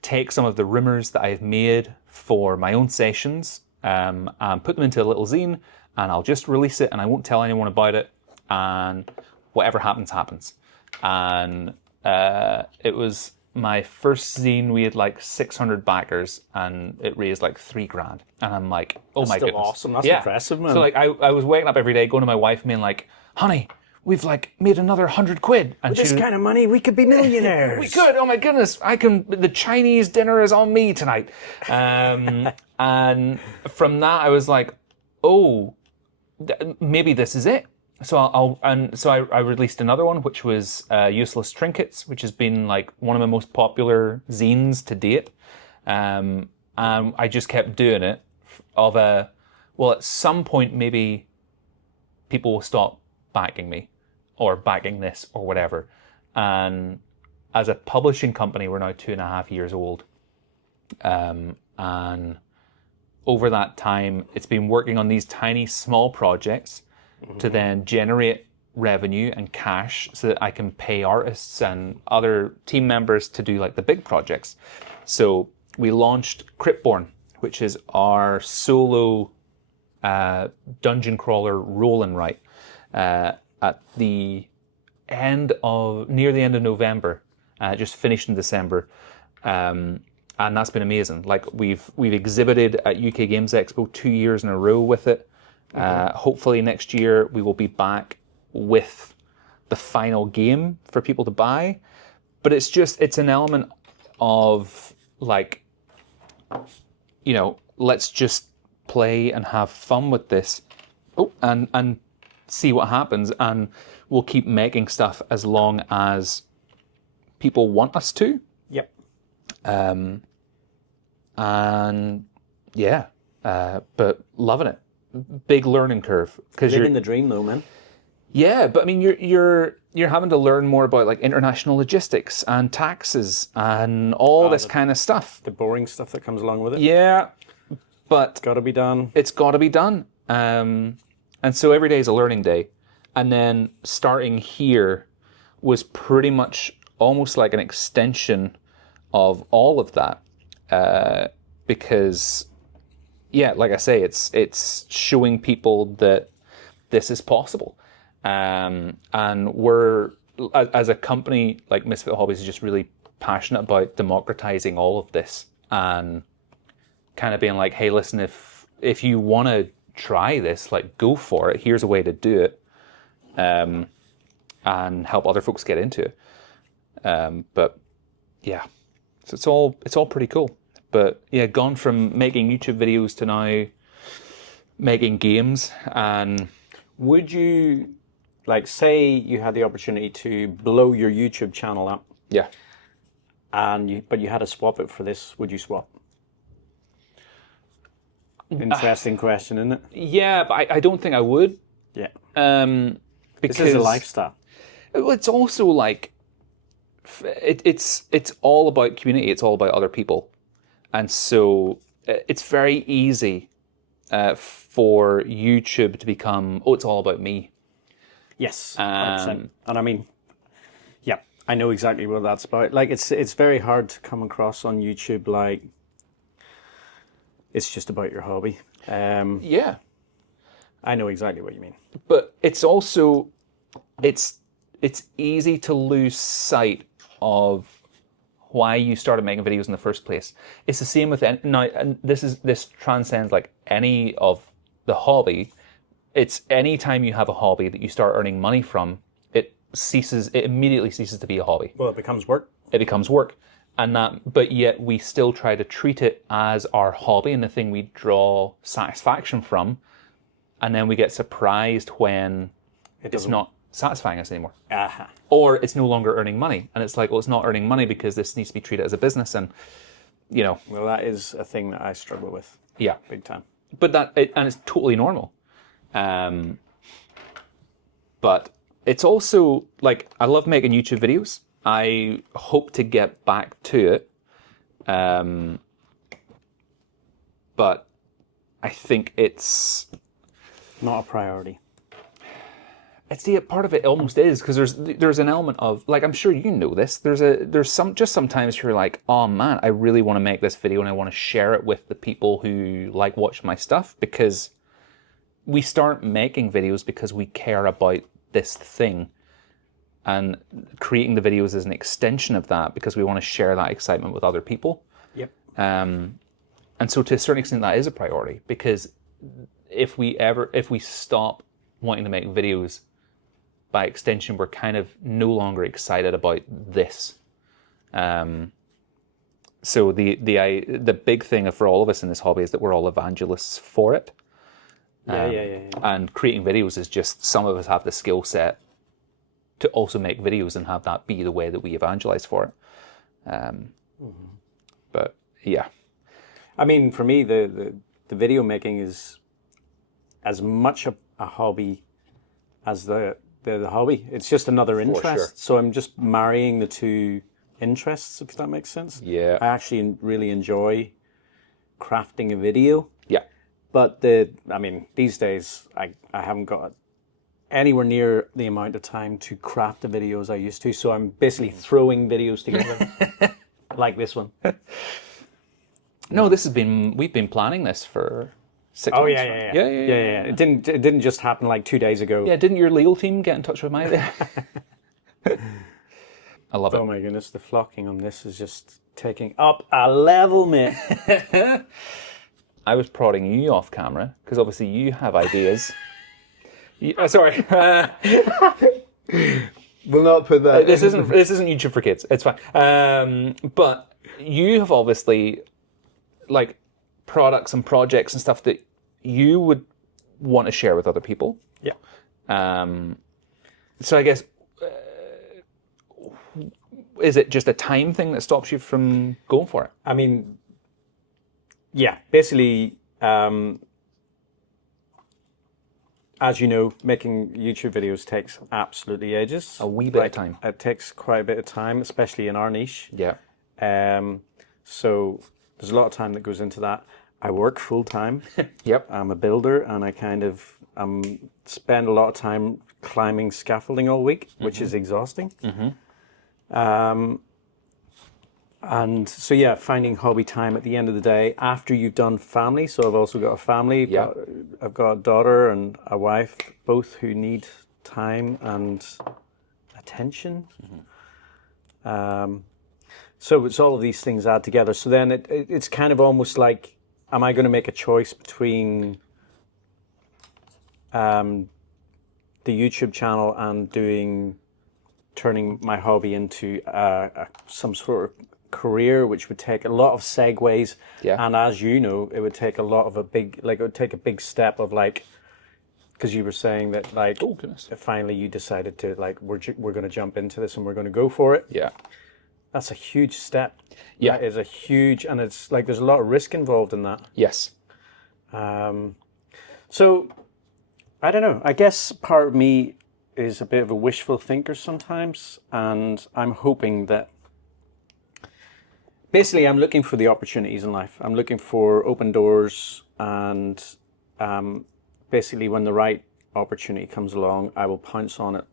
take some of the rumors that I've made for my own sessions and put them into a little zine, and I'll just release it, and I won't tell anyone about it, and whatever happens, happens. And it was my first zine. We had like 600 backers, and it raised like $3,000. And I'm like, oh, my goodness, awesome. That's impressive, man. So like, I was waking up every day, going to my wife, and being like, honey, we've like made another $100. And with this kind of money, we could be millionaires. We could. Oh my goodness, the Chinese dinner is on me tonight. And from that, I was like, maybe this is it. So I released another one, which was Useless Trinkets, which has been like one of my most popular zines to date. And I just kept doing it at some point maybe people will stop backing me or backing this or whatever. And as a publishing company, we're now 2.5 years old. And over that time, it's been working on these tiny, small projects to then generate revenue and cash so that I can pay artists and other team members to do like the big projects. So we launched Cryptborn, which is our solo dungeon crawler roll and write at the near the end of November. Just finished in December, and that's been amazing. Like we've exhibited at UK Games Expo 2 years in a row with it. Hopefully next year we will be back with the final game for people to buy. But it's an element of like, you know, let's just play and have fun with this, and see what happens, and we'll keep making stuff as long as people want us to. Yep. And yeah, but loving it. Big learning curve because Living the dream, though, man. Yeah, but I mean, you're having to learn more about like international logistics and taxes and all this kind of stuff. The boring stuff that comes along with it. Yeah, but Got to be done. it's got to be done. And so every day is a learning day. And then starting here was pretty much almost like an extension of all of that. Because, yeah, like I say, it's showing people that this is possible. And we're, as a company, like Misfit Hobbies is just really passionate about democratizing all of this and kind of being like, hey, listen, if you want to try this, like, go for it. Here's a way to do it, and help other folks get into it. But yeah, so it's all pretty cool. But yeah, gone from making YouTube videos to now making games. And Would you, like, say you had the opportunity to blow your YouTube channel up, yeah, but you had to swap it for this, would you swap? Interesting question, isn't it? yeah, but I don't think I would. Yeah. Because This is a lifestyle. it's also like it's all about community. It's all about other people, and so it's very easy for YouTube to become, it's all about me. Yes, 100%. And I mean, yeah, I know exactly what that's about. Like, it's very hard to come across on YouTube like it's just about your hobby. Yeah, I know exactly what you mean. but it's also it's easy to lose sight of why you started making videos in the first place. It's the same with now, and this transcends like any of the hobby. It's any time you have a hobby that you start earning money from, it immediately ceases to be a hobby. Well, it becomes work. It becomes work. But yet we still try to treat it as our hobby and the thing we draw satisfaction from, and then we get surprised when it's not satisfying us anymore. Uh-huh. Or it's no longer earning money, and it's like, well, it's not earning money because this needs to be treated as a business, and you know. Well, that is a thing that I struggle with. Yeah, Big time. but and it's totally normal. But it's also like, I love making YouTube videos. I hope to get back to it, but I think it's Not a priority. part of it almost is, because there's an element of, like, I'm sure you know this. There's sometimes you're like, oh man, I really want to make this video and I want to share it with the people who like watch my stuff, because we start making videos because we care about this thing, and creating the videos is an extension of that because we want to share that excitement with other people. Yep. And so to a certain extent that is a priority, because if we stop wanting to make videos, by extension we're kind of no longer excited about this. So the big thing for all of us in this hobby is that we're all evangelists for it. Yeah. And creating videos is just, some of us have the skill set to also make videos and have that be the way that we evangelize for it. But yeah. I mean, for me, the video making is as much a hobby as the hobby. It's just another interest. sure. So I'm just marrying the two interests, if that makes sense. Yeah. I actually really enjoy crafting a video. Yeah. But these days I haven't got anywhere near the amount of time to craft the videos I used to. So I'm basically throwing videos together like this one. No, we've been planning this for 6 Oh months. yeah. Yeah. It didn't just happen like 2 days ago. Yeah, didn't your legal team get in touch with my... I love it. Oh my goodness, the flocking on this is just taking up a level, mate. I was prodding you off camera because obviously you have ideas. Sorry. We'll not put that. This isn't YouTube for kids. It's fine. But you have obviously like products and projects and stuff that you would want to share with other people. Yeah. So I guess is it just a time thing that stops you from going for it? I mean, yeah. Basically, as you know, making YouTube videos takes absolutely ages. A wee bit of time. It takes quite a bit of time, especially in our niche. Yeah. So there's a lot of time that goes into that. I work full time. Yep. I'm a builder, and I spend a lot of time climbing scaffolding all week, which is exhausting. And so yeah, finding hobby time at the end of the day after you've done family. So I've also got a family. Yeah. I've got a daughter and a wife, both who need time and attention. So it's all of these things add together. So then it's kind of almost like, am I going to make a choice between the YouTube channel and turning my hobby into some sort of career, which would take a lot of segues. Yeah. And as you know, it would take it would take a big step of like, because you were saying that like, Oh goodness. finally you decided to like, we're going to jump into this and we're going to go for it. Yeah. That's a huge step. Yeah. That is a huge, and it's like, there's a lot of risk involved in that. Yes. So I don't know. I guess part of me is a bit of a wishful thinker sometimes, and I'm hoping that basically I'm looking for the opportunities in life. I'm looking for open doors, and basically when the right opportunity comes along, I will pounce on it.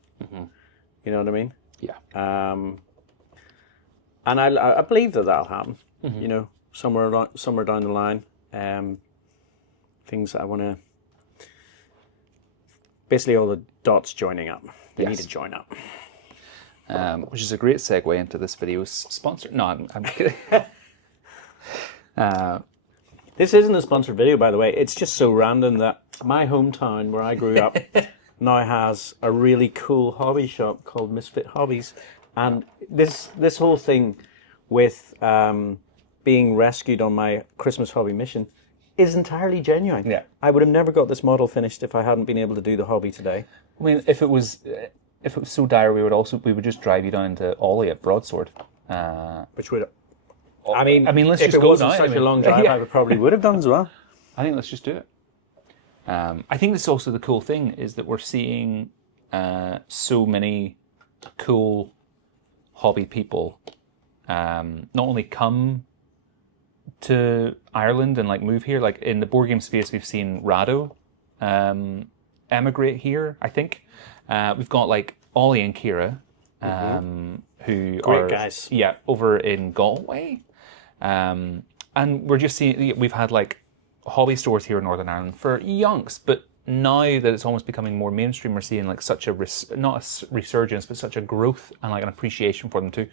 You know what I mean? Yeah. And I believe that that'll happen. You know, somewhere down the line, things that I want to. Basically, all the dots joining up. They need to join up. Which is a great segue into this video's sponsor. No, I'm kidding. This isn't a sponsored video, by the way. It's just so random that my hometown, where I grew up, now has a really cool hobby shop called Misfit Hobbies. And this whole thing with being rescued on my Christmas hobby mission is entirely genuine. Yeah. I would have never got this model finished if I hadn't been able to do the hobby today. I mean, if it was so dire, we would just drive you down to Ollie at Broadsword. Which would, I mean, let's if just it go wasn't now. such a long drive, I probably would have done as well. I think let's just do it. I think that's also the cool thing is that we're seeing so many cool hobby people not only come to Ireland and like move here. Like in the board game space, we've seen Rado emigrate here. I think we've got like Ollie and Kira, who Great are guys. Yeah, over in Galway, and we're just seeing we've had like hobby stores here in Northern Ireland for yonks, but now that it's almost becoming more mainstream, we're seeing like such a not a resurgence, but such a growth and like an appreciation for them too.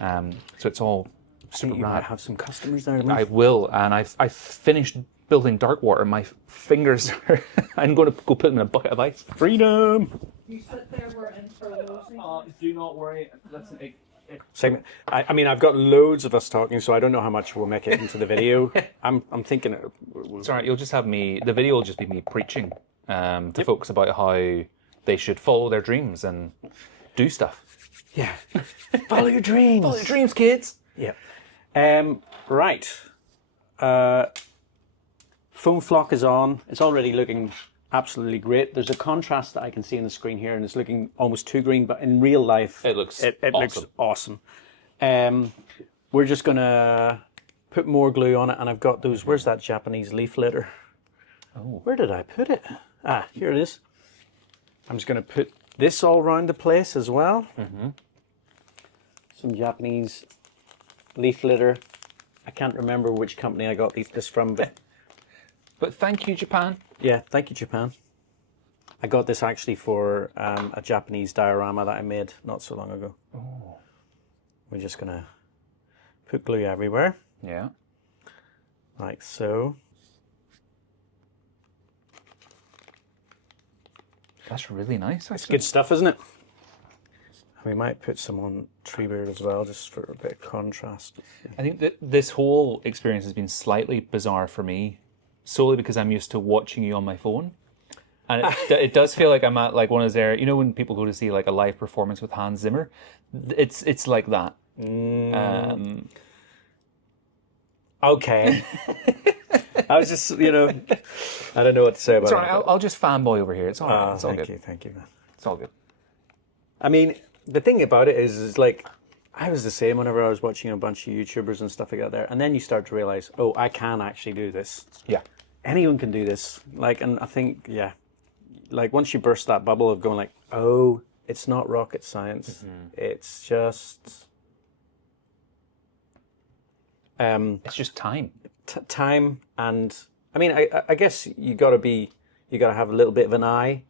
So it's all super You might rad. have some customers there. I will, and I've finished building Darkwater. My fingers are. I'm going to go put them in a bucket of ice. Freedom. You sit there, we're in for a Do not worry. Listen, segment. I mean, I've got loads of us talking, so I don't know how much we'll make it into the video. I'm thinking. it's all right. You'll just have me. The video will just be me preaching to folks about how they should follow their dreams and do stuff. Yeah. Follow your dreams. Follow your dreams, kids. Yeah. Right. Foam flock is on. It's already looking absolutely great. There's a contrast that I can see on the screen here, and it's looking almost too green, but in real life, It looks it awesome. looks awesome. We're just gonna put more glue on it, and I've got those. Where's that Japanese leaf litter? Oh. Where did I put it? Ah, here it is. I'm just gonna put this all around the place as well. Some Japanese leaf litter. I can't remember which company I got this from, But thank you, Japan. yeah, thank you, Japan. I got this actually for a Japanese diorama that I made not so long ago. Oh. We're just gonna put glue everywhere, Yeah. like so. That's really nice. It's good stuff, isn't it? We might put some on Treebeard as well, just for a bit of contrast. I think that this whole experience has been slightly bizarre for me, solely because I'm used to watching you on my phone. And it does feel like I'm at like one of those there, you know, when people go to see like a live performance with Hans Zimmer, it's like that. Okay. I was just, I don't know what to say about It's all right. that. I'll just fanboy over here. It's all right. It's all good. Thank you, man. It's all good. I mean, the thing about it is like, I was the same whenever I was watching a bunch of YouTubers and stuff like that there, and then you start to realize, oh, I can actually do this. Yeah. Anyone can do this. Like, and I think, yeah, like once you burst that bubble of going like, oh, it's not rocket science. It's just, It's just time. time. And I mean, I guess you got to have a little bit of an eye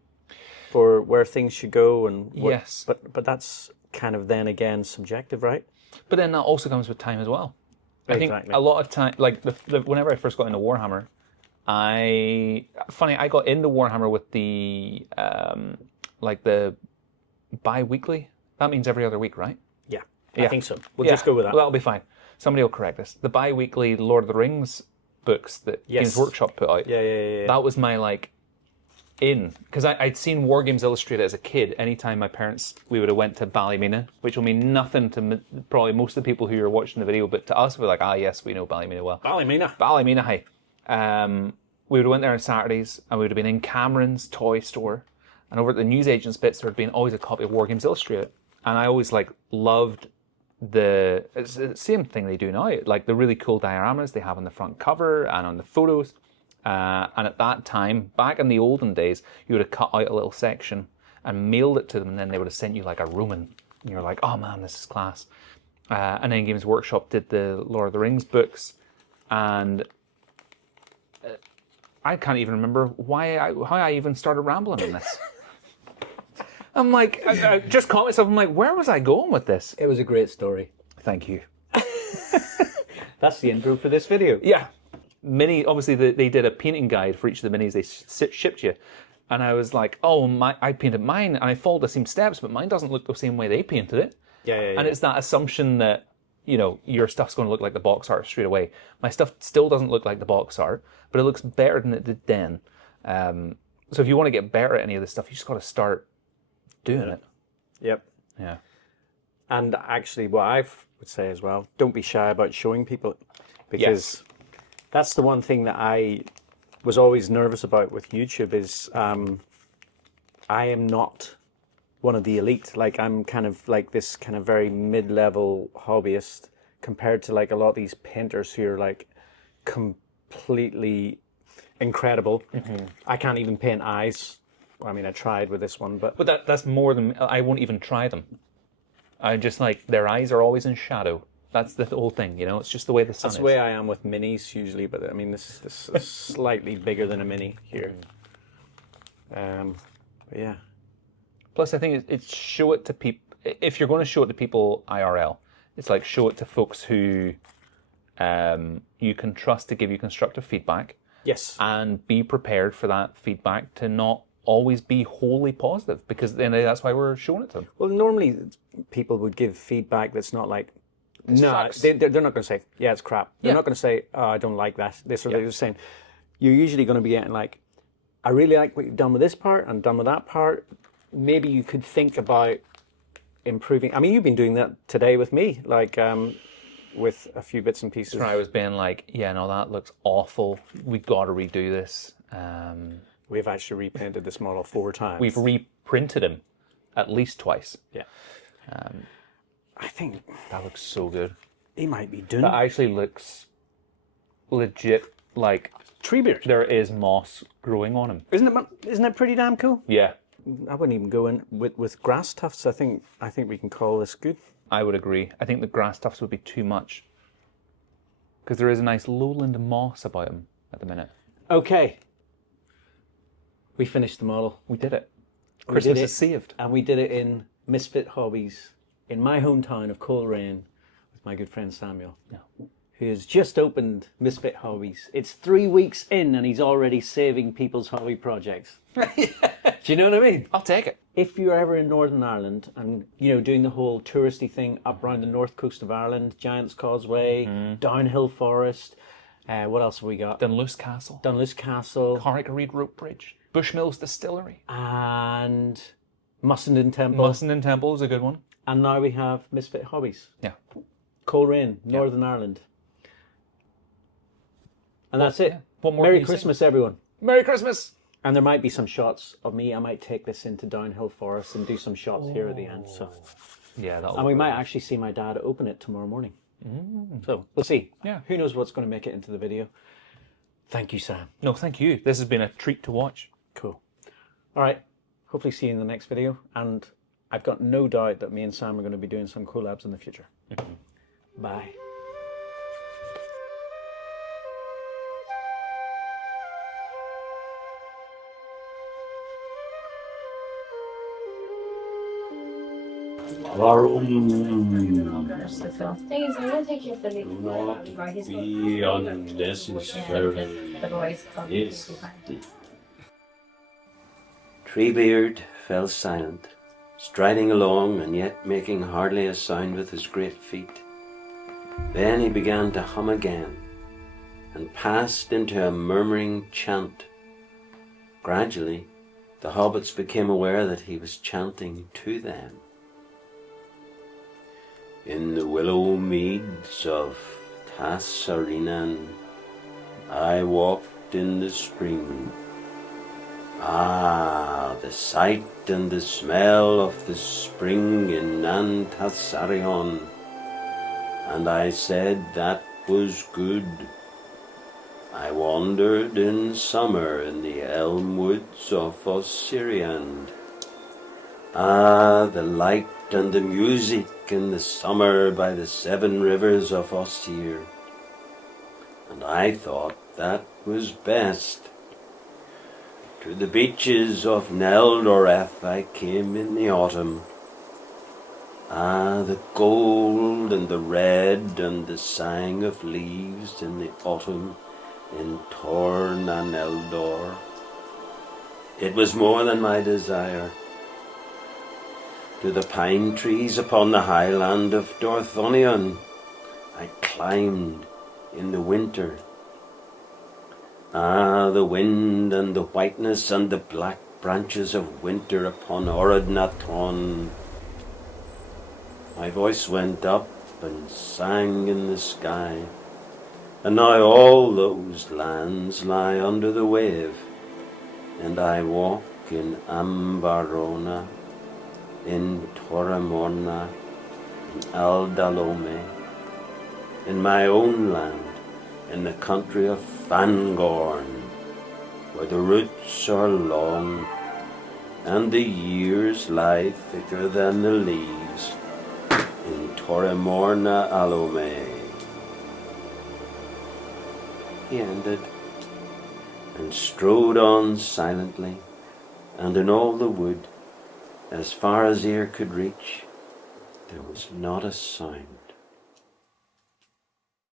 for where things should go and what, Yes. but that's kind of then again subjective, right? But then that also comes with time as well. I think Exactly. a lot of time, like whenever I first got into Warhammer, I got into Warhammer with the like the bi-weekly. That means every other week, right? Yeah, Yeah. I think so. We'll just go with that. Well, that'll be fine. Somebody will correct us. The bi-weekly Lord of the Rings books that Games Workshop put out. Yeah. That was my like in, because I'd seen War Games Illustrated as a kid. Anytime my parents, we would have went to Ballymena, which will mean nothing to probably most of the people who are watching the video, but to us we're like, yes, we know Ballymena well. Ballymena, hi. We would have went there on Saturdays, and we would have been in Cameron's toy store, and over at the newsagents bits there had been always a copy of War Games Illustrated, and I always like loved it's the same thing they do now, like the really cool dioramas they have on the front cover and on the photos. And at that time, back in the olden days, you would have cut out a little section and mailed it to them, and then they would have sent you like a Roman. And you're like, oh man, this is class. And then Games Workshop did the Lord of the Rings books, and I can't even remember how I even started rambling on this. I'm like, I just caught myself. I'm like, where was I going with this? It was a great story. Thank you. That's the intro for this video. Yeah. Obviously they did a painting guide for each of the minis they shipped you. And I was like, I painted mine and I followed the same steps, but mine doesn't look the same way they painted it. Yeah. And it's that assumption that, your stuff's going to look like the box art straight away. My stuff still doesn't look like the box art, but it looks better than it did then. So if you want to get better at any of this stuff, you just got to start doing it. Yep. Yeah. And actually, what I would say as well, don't be shy about showing people, because that's the one thing that I was always nervous about with YouTube is I am not one of the elite. Like, I'm kind of like this kind of very mid-level hobbyist compared to like a lot of these painters who are like completely incredible. I can't even paint eyes. I mean, I tried with this one, but that's more than, I won't even try them. I just like, their eyes are always in shadow. That's the whole thing, it's just the way the sun is. that's the way I am with minis usually, but I mean, this is slightly bigger than a mini here. But yeah. Plus, I think it's show it to people, if you're going to show it to people IRL, it's like show it to folks who you can trust to give you constructive feedback. Yes. And be prepared for that feedback to not always be wholly positive, because then that's why we're showing it to them. Well, normally people would give feedback that's not like, sucks. they're not going to say, yeah, it's crap. They're Yeah. not going to say, oh, I don't like that. They're just saying, you're usually going to be getting like, I really like what you've done with this part and done with that part. Maybe you could think about improving. I mean, you've been doing that today with me, like with a few bits and pieces. I was being like, yeah, no, that looks awful. We've got to redo this. We've actually repainted this model 4 times. We've reprinted him at least twice. Yeah. I think That looks so good. he might be doing That actually looks legit like Treebeard. there is moss growing on him. Isn't it pretty damn cool? Yeah, I wouldn't even go in with grass tufts. I think we can call this good. I would agree. I think the grass tufts would be too much. because there is a nice lowland moss about him at the minute. Okay. We finished the model. We did it. We Christmas did it, is saved. and we did it in Misfit Hobbies in my hometown of Coleraine with my good friend Samuel, who has just opened Misfit Hobbies. It's 3 weeks in, and he's already saving people's hobby projects. Do you know what I mean? I'll take it. If you're ever in Northern Ireland and, you know, doing the whole touristy thing up around the north coast of Ireland, Giant's Causeway, Downhill Forest, what else have we got? Dunluce Castle. Dunluce Castle. Carrick-a-Reid Rope Bridge. Bushmills Distillery. And Mussenden Temple. Mussenden Temple is a good one. And now we have Misfit Hobbies. Yeah. Coleraine, Northern Ireland. And that's it. What more Merry can you say? Christmas, everyone. Merry Christmas! And there might be some shots of me. I might take this into Downhill Forest and do some shots here at the end. So, Yeah, that'll and we be might brilliant. actually see my dad open it tomorrow morning. So we'll see. Yeah. Who knows what's going to make it into the video? Thank you, Sam. No, thank you. This has been a treat to watch. Cool. All right. Hopefully see you in the next video. And I've got no doubt that me and Sam are going to be doing some collabs in the future. Bye. Thing is, I'm gonna take you for the Be unnecessary. Yes. Treebeard fell silent, striding along and yet making hardly a sound with his great feet. Then he began to hum again and passed into a murmuring chant. Gradually, the hobbits became aware that he was chanting to them. In the willow meads of Tassarinan, I walked in the spring. Ah, the sight and the smell of the spring in Nan Tassarion. And I said that was good. I wandered in summer in the elm woods of Osiriand. Ah, the light and the music in the summer by the 7 rivers of Osir. And I thought that was best. To the beaches of Neldoreth I came in the autumn. Ah, the gold and the red and the sighing of leaves in the autumn in Torn and Eldor. It was more than my desire. To the pine trees upon the highland of Dorthonion I climbed in the winter. Ah, the wind and the whiteness and the black branches of winter upon Orodnaton. My voice went up and sang in the sky, and now all those lands lie under the wave, and I walk in Ambarona, in Torramorna, in Aldalome, in my own land, in the country of Fangorn, where the roots are long, and the years lie thicker than the leaves, in Torramorna Alome. He ended, and strode on silently, and in all the wood, as far as ear could reach, there was not a sound.